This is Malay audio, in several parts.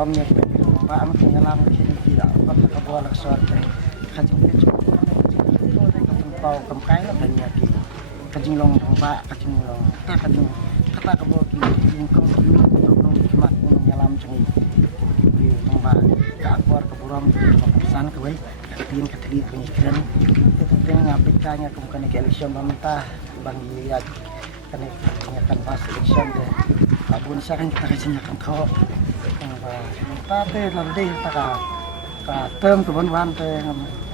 buramnya Pak am penyelam tidak apa kebolak suara kajing itu pau kemkai lah banyak kajing long Pak kajing long kajing kata keboki yang kau mat menyelam cengi Pak keluar ke buram keputusan kawai katin katli penyikiran itu penting ngapikanya kemudian ke election pemerintah bang lihat kan kan pas election deh abun saya kan kita kasihnya kan kau kita teh lalu deh kita ka term kebenaran teh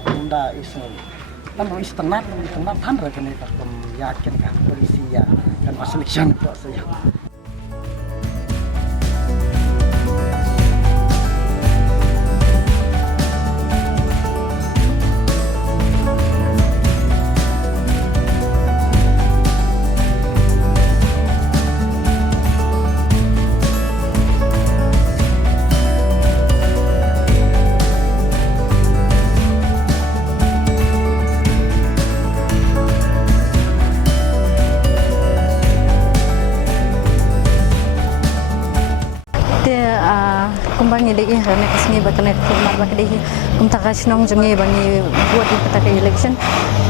bunda isu kan istenat handra kan kita yakin kan polisi ya kan pas election kok saya kumbang ini kerana kesini bakal format bakal ini kumta kasnong jengi bangi buat kita ke election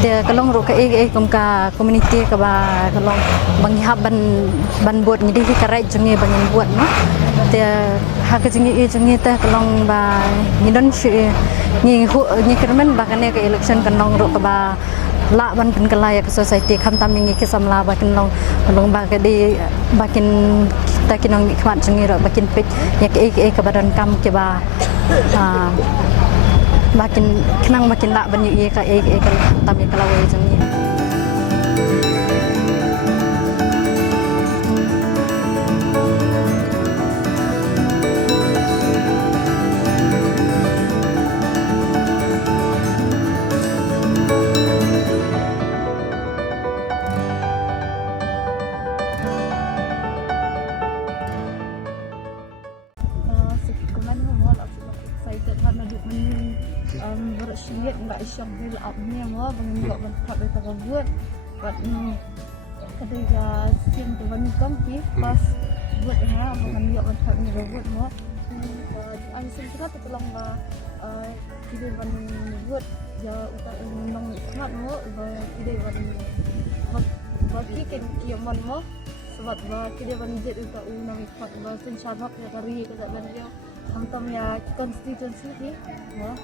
dia kalong ro ke kumka community ke ba kalong bangi hab ban buat ni di karai jengi bangi buat no dia hak jengi teh kalong ba ngidon ni kermen bakal ke election kalong ro ke ba la ban pen kelaya ke society kham tamingi ke samla bakin long bakal di bakin ta kinong khmat jengi ro bakin pit ya ke badan kam ke ba makin kenang makin la banyu ye ka tam ye kalawe jengi bersiap mbak isyam bil abni mo bangga bentuk itu buat ketika sim tu bani kampi pas buat ha bangga bentuk ni buat mo an sim kita tolong ba tidak bani buat ya utak nong ikmat mo tidak bani bagi ke kiaman mo sebab ba tidak bani jet utak nong ikmat ba sen syabab ya kari ke tak bani hantam ya konstitusi ni mo